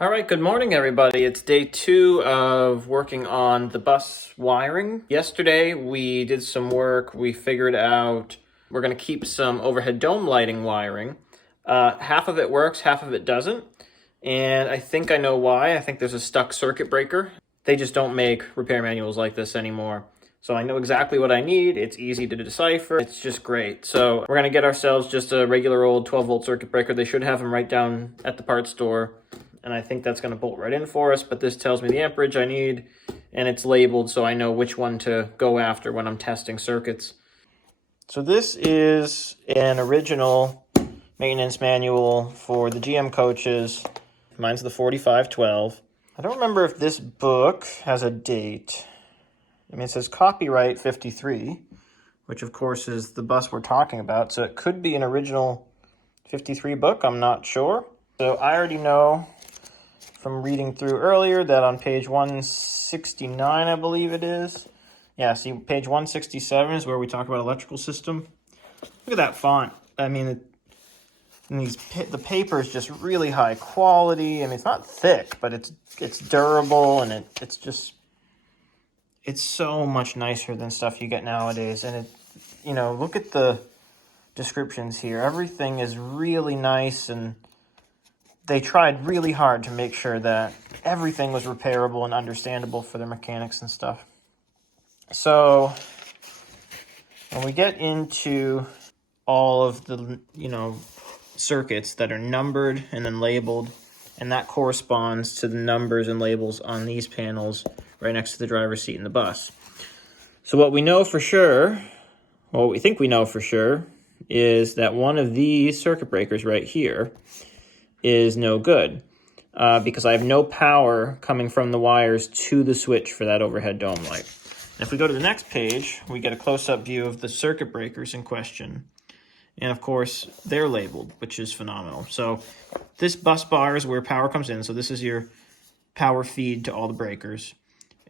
All right, good morning, everybody. It's day 2 of working on the bus wiring. Yesterday, we did some work. We figured out we're going to keep some overhead dome lighting wiring. Half of it works, half of it doesn't. And I think I know why. I think there's a stuck circuit breaker. They just don't make repair manuals like this anymore. So I know exactly what I need. It's easy to decipher. It's just great. So we're going to get ourselves just a regular old 12-volt circuit breaker. They should have them right down at the parts store. And I think that's going to bolt right in for us, but this tells me the amperage I need, and it's labeled so I know which one to go after when I'm testing circuits. So this is an original maintenance manual for the GM coaches. Mine's the 4512. I don't remember if this book has a date. I mean, it says copyright 53, which of course is the bus we're talking about, so it could be an original 53 book, I'm not sure. So I already know from reading through earlier that on page 169, I believe it is. Yeah, see, page 167 is where we talk about electrical system. Look at that font. I mean, the paper is just really high quality. I mean, it's not thick, but it's durable, and it's so much nicer than stuff you get nowadays. And look at the descriptions here. Everything is really nice, and they tried really hard to make sure that everything was repairable and understandable for their mechanics and stuff. So when we get into all of the, circuits that are numbered and then labeled, and that corresponds to the numbers and labels on these panels right next to the driver's seat in the bus. So what we know for sure, what we think we know for sure, is that one of these circuit breakers right here is no good because I have no power coming from the wires to the switch for that overhead dome light. And if we go to the next page, we get a close-up view of the circuit breakers in question. And of course, they're labeled, which is phenomenal. So this bus bar is where power comes in. So this is your power feed to all the breakers.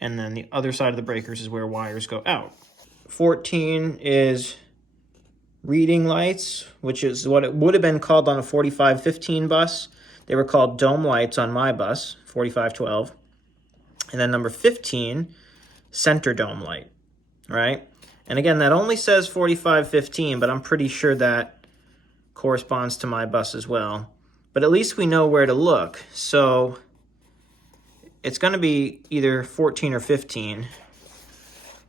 And then the other side of the breakers is where wires go out. 14 is reading lights, which is what it would have been called on a 4515 bus. They were called dome lights on my bus, 4512. And then number 15, center dome light, right? And again, that only says 4515, but I'm pretty sure that corresponds to my bus as well. But at least we know where to look. So it's going to be either 14 or 15,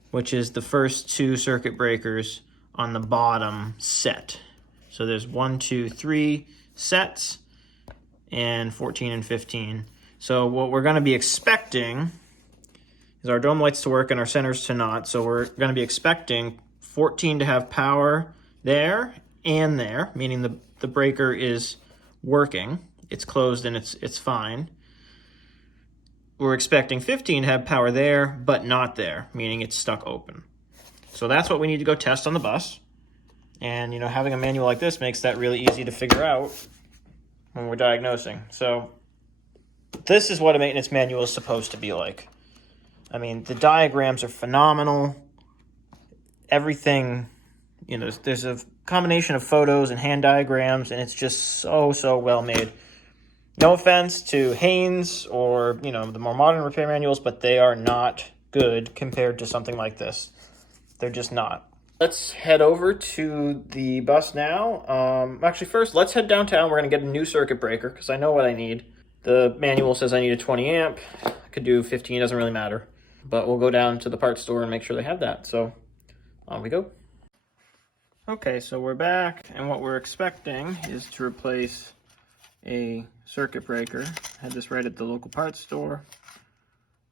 which is the first two circuit breakers on the bottom set. So there's 1, 2, 3 sets, and 14 and 15. So what we're going to be expecting is our dome lights to work and our centers to not. So we're going to be expecting 14 to have power there and there, meaning the breaker is working. It's closed and it's fine. We're expecting 15 to have power there, but not there, meaning it's stuck open. So that's what we need to go test on the bus. And, having a manual like this makes that really easy to figure out when we're diagnosing. So this is what a maintenance manual is supposed to be like. I mean, the diagrams are phenomenal. Everything, there's a combination of photos and hand diagrams, and it's just so well made. No offense to Haynes or, the more modern repair manuals, but they are not good compared to something like this. They're just not. Let's head over to the bus now. Actually, first, let's head downtown. We're going to get a new circuit breaker because I know what I need. The manual says I need a 20 amp. I could do 15, doesn't really matter. But we'll go down to the parts store and make sure they have that. So on we go. Okay, so we're back, and what we're expecting is to replace a circuit breaker. I had this right at the local parts store.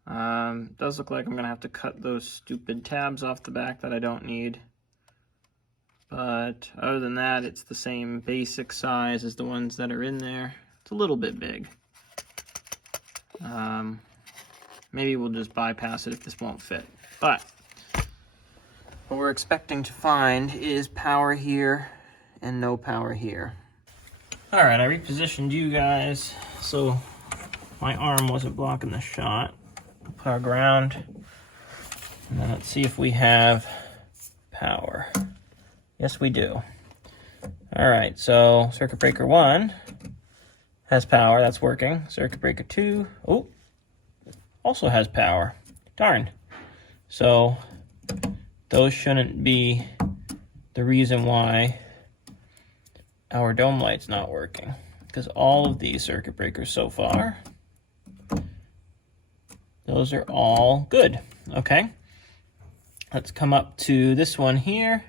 Does look like I'm going to have to cut those stupid tabs off the back that I don't need. But other than that, it's the same basic size as the ones that are in there. It's a little bit big. Maybe we'll just bypass it if this won't fit. But what we're expecting to find is power here and no power here. All right, I repositioned you guys so my arm wasn't blocking the shot. Put our ground, and then let's see if we have power. Yes, we do. All right, so circuit breaker 1 has power, that's working. Circuit breaker 2, oh, also has power. Darn. So those shouldn't be the reason why our dome light's not working, because all of these circuit breakers so far, those are all good. Okay, let's come up to this one here.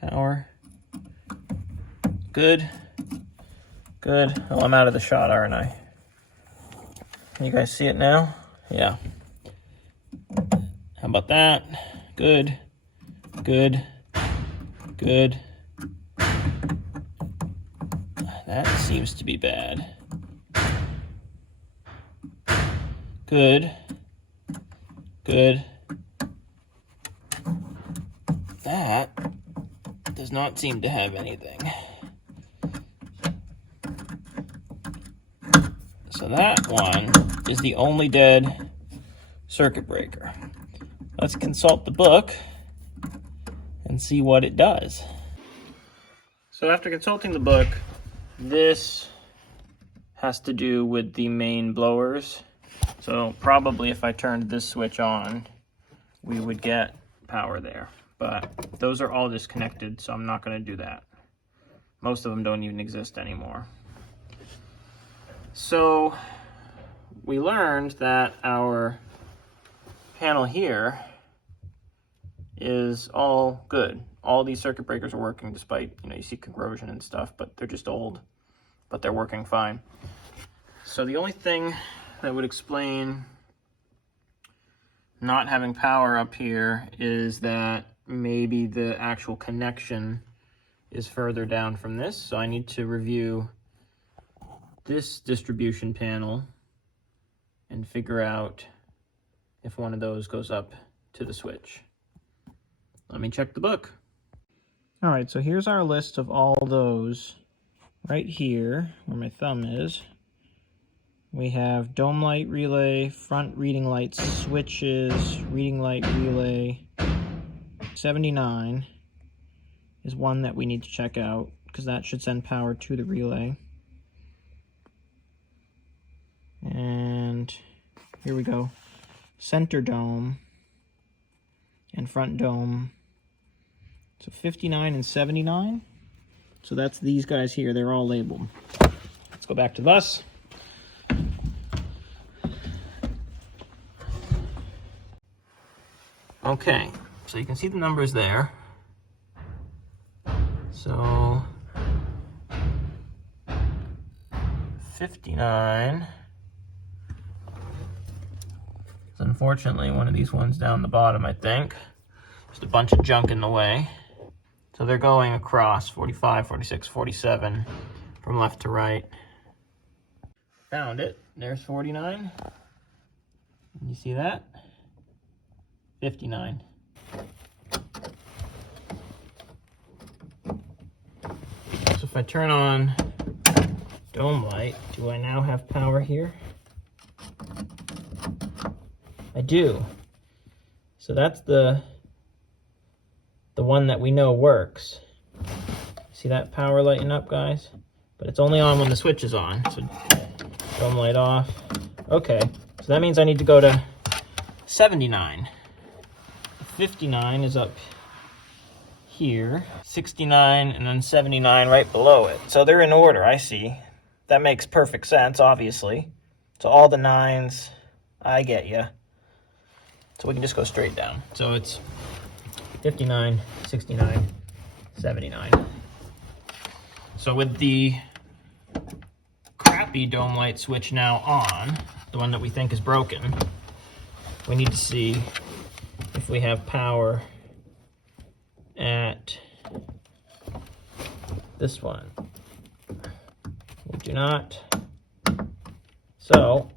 Power. Good. Good. Oh, I'm out of the shot, aren't I? Can you guys see it now? Yeah. How about that? Good. Good. Good. That seems to be bad. Good. Good. That does not seem to have anything. So that one is the only dead circuit breaker. Let's consult the book and see what it does. So after consulting the book, this has to do with the main blowers. So probably if I turned this switch on, we would get power there. But those are all disconnected, so I'm not going to do that. Most of them don't even exist anymore. So we learned that our panel here is all good. All these circuit breakers are working despite, you see corrosion and stuff, but they're just old, but they're working fine. So the only thing that would explain not having power up here is that maybe the actual connection is further down from this. So I need to review this distribution panel and figure out if one of those goes up to the switch. Let me check the book. All right, so here's our list of all those right here where my thumb is. We have dome light relay, front reading light switches, reading light relay. 79 is one that we need to check out because that should send power to the relay. And here we go. Center dome and front dome. So 59 and 79. So that's these guys here. They're all labeled. Let's go back to the bus. Okay, so you can see the numbers there. So 59. So unfortunately, one of these ones down the bottom, I think. Just a bunch of junk in the way. So they're going across 45, 46, 47 from left to right. Found it. There's 49. You see that? 59. So if I turn on dome light, do I now have power here? I do. So that's the one that we know works. See that power lighting up, guys? But it's only on when the switch is on. So dome light off. Okay, so that means I need to go to 79. 59 is up here. 69 and then 79 right below it. So they're in order, I see. That makes perfect sense, obviously. So all the 9s, I get you. So we can just go straight down. So it's 59, 69, 79. So with the crappy dome light switch now on, the one that we think is broken, we need to see if we have power at this one. We do not. So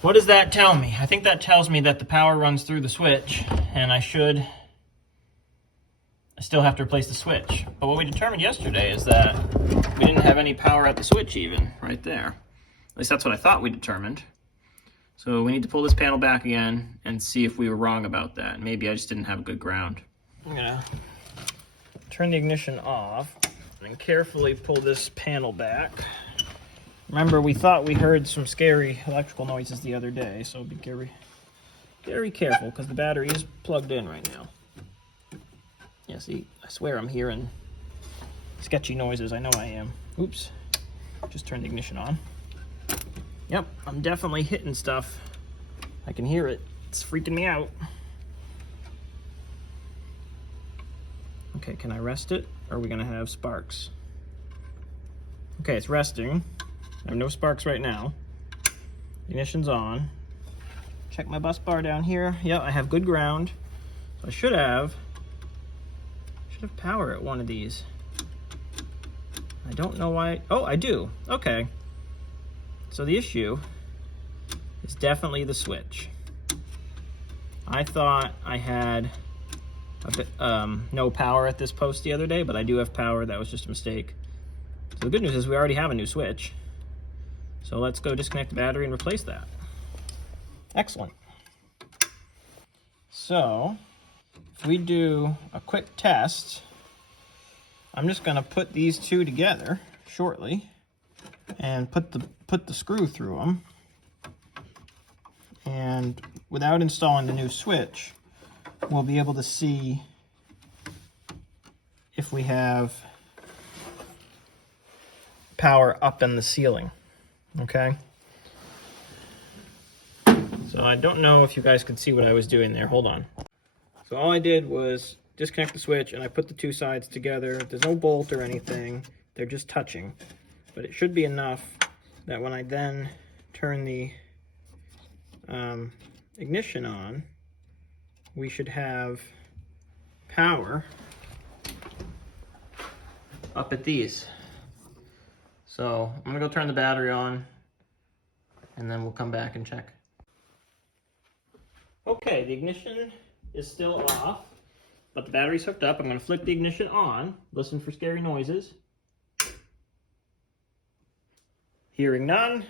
what does that tell me? I think that tells me that the power runs through the switch, and I still have to replace the switch. But what we determined yesterday is that we didn't have any power at the switch even, right there. At least that's what I thought we determined. So we need to pull this panel back again and see if we were wrong about that. Maybe I just didn't have a good ground. I'm gonna turn the ignition off and carefully pull this panel back. Remember, we thought we heard some scary electrical noises the other day, so be very careful because the battery is plugged in right now. Yeah, see, I swear I'm hearing sketchy noises. I know I am. Oops. Just turned the ignition on. Yep, I'm definitely hitting stuff. I can hear it. It's freaking me out. Okay, can I rest it? Or are we gonna have sparks? Okay, it's resting. I have no sparks right now. Ignition's on. Check my bus bar down here. Yeah, I have good ground. So I should have power at one of these. I don't know why. Oh, I do. Okay. So the issue is definitely the switch. I thought I had no power at this post the other day, but I do have power. That was just a mistake. So the good news is we already have a new switch. So let's go disconnect the battery and replace that. Excellent. So if we do a quick test, I'm just going to put these two together shortly and put the screw through them. And without installing the new switch, we'll be able to see if we have power up in the ceiling. Okay? So I don't know if you guys could see what I was doing there. Hold on. So all I did was disconnect the switch and I put the two sides together. There's no bolt or anything. They're just touching. But it should be enough that when I then turn the ignition on, we should have power up at these. So I'm gonna go turn the battery on and then we'll come back and check. Okay, the ignition is still off, but the battery's hooked up. I'm gonna flip the ignition on, listen for scary noises. Hearing none.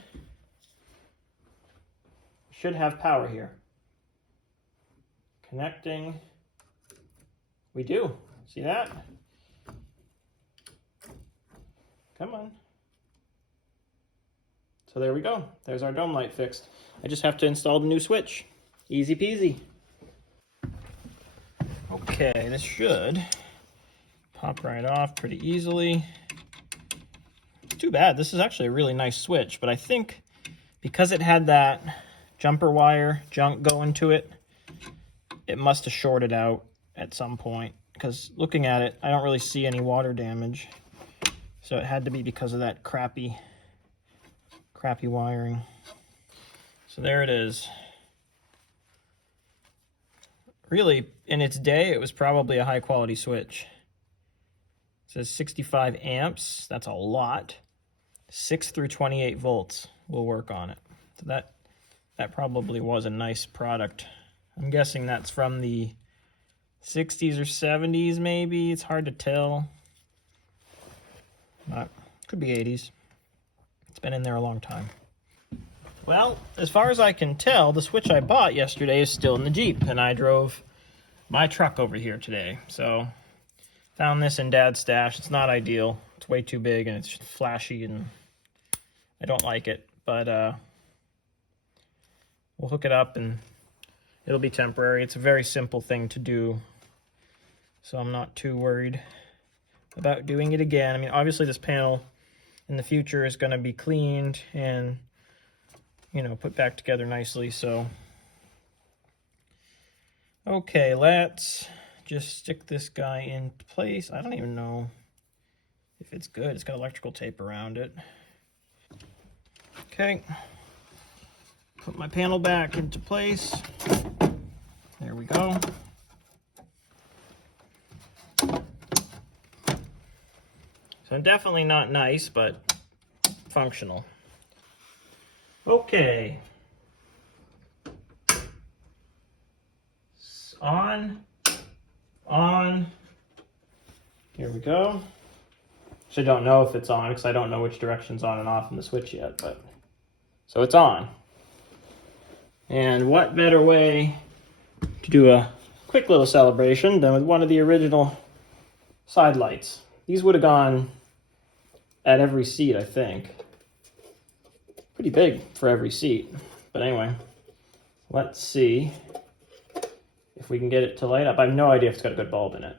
Should have power here. Connecting. We do. See that? Come on. So there we go. There's our dome light fixed. I just have to install the new switch. Easy peasy. Okay, this should pop right off pretty easily. Too bad. This is actually a really nice switch, but I think because it had that jumper wire junk going to it, it must have shorted out at some point, because looking at it, I don't really see any water damage. So it had to be because of that crappy wiring. So there it is. Really, in its day, it was probably a high quality switch. It says 65 amps, that's a lot. 6 through 28 volts will work on it. So that probably was a nice product. I'm guessing that's from the 60s or 70s maybe. It's hard to tell. But could be 80s. It's been in there a long time. Well, as far as I can tell, the switch I bought yesterday is still in the Jeep, and I drove my truck over here today. So found this in Dad's stash. It's not ideal. It's way too big and it's flashy and I don't like it, but we'll hook it up and it'll be temporary. It's a very simple thing to do, so I'm not too worried about doing it again. I mean, obviously this panel in the future is going to be cleaned and, you know, put back together nicely. So okay, let's just stick this guy in place. I don't even know if it's good. It's got electrical tape around it. Okay, put my panel back into place. There we go. So definitely not nice, but functional. Okay. On. Here we go. Actually, don't know if it's on because I don't know which direction's on and off in the switch yet, but so it's on. And what better way to do a quick little celebration than with one of the original side lights. These would have gone at every seat, I think. Pretty big for every seat. But anyway, let's see if we can get it to light up. I have no idea if it's got a good bulb in it.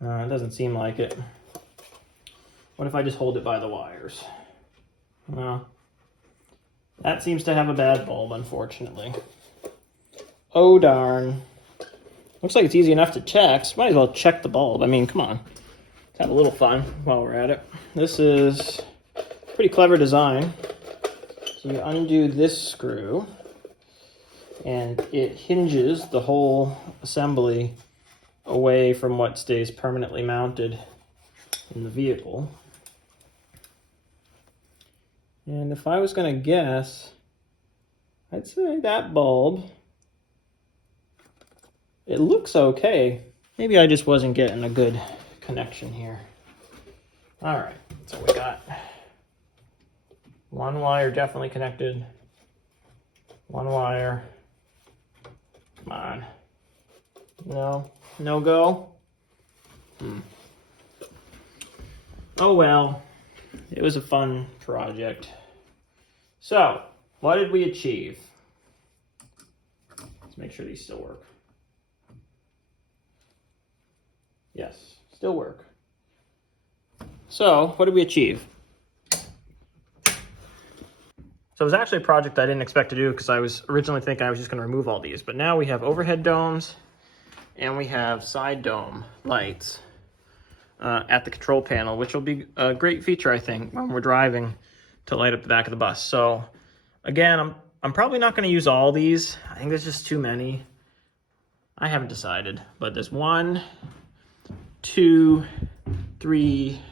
It doesn't seem like it. What if I just hold it by the wires? Well, that seems to have a bad bulb, unfortunately. Oh, darn. Looks like it's easy enough to check. So might as well check the bulb. I mean, come on. Let's have a little fun while we're at it. This is a pretty clever design. So you undo this screw, and it hinges the whole assembly away from what stays permanently mounted in the vehicle. And if I was going to guess, I'd say that bulb, it looks okay. Maybe I just wasn't getting a good connection here. All right, so we got one wire definitely connected. One wire. Come on. No, no go. Oh well, it was a fun project. So, what did we achieve? Let's make sure these still work. Yes, still work. So, what did we achieve? So it was actually a project I didn't expect to do because I was originally thinking I was just going to remove all these. But now we have overhead domes and we have side dome lights at the control panel, which will be a great feature, I think, when we're driving to light up the back of the bus. So again, I'm probably not going to use all these. I think there's just too many. I haven't decided, but there's 1, 2, 3,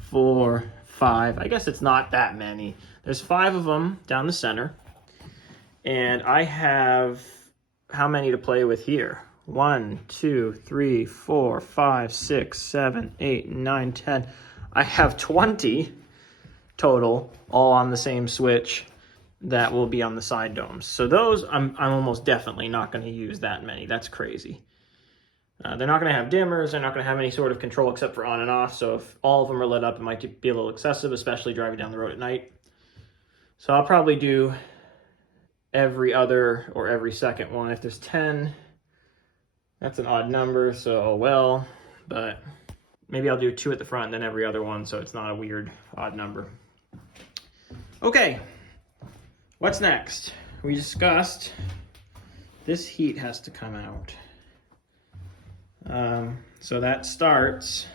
4, 5. I guess it's not that many. There's 5 of them down the center. And I have how many to play with here? 1, 2, 3, 4, 5, 6, 7, 8, 9, 10. I have 20 total, all on the same switch that will be on the side domes. So those, I'm almost definitely not going to use that many. That's crazy. They're not going to have dimmers. They're not going to have any sort of control except for on and off. So if all of them are lit up, it might be a little excessive, especially driving down the road at night. So I'll probably do every other or every second one. If there's 10, that's an odd number, so oh well. But maybe I'll do 2 at the front and then every other one, so it's not a weird odd number. Okay, what's next? We discussed this heat has to come out. So that starts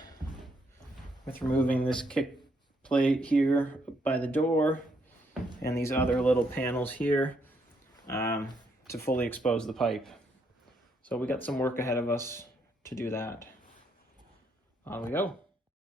with removing this kick plate here by the door and these other little panels here to fully expose the pipe. So we got some work ahead of us to do that. On we go.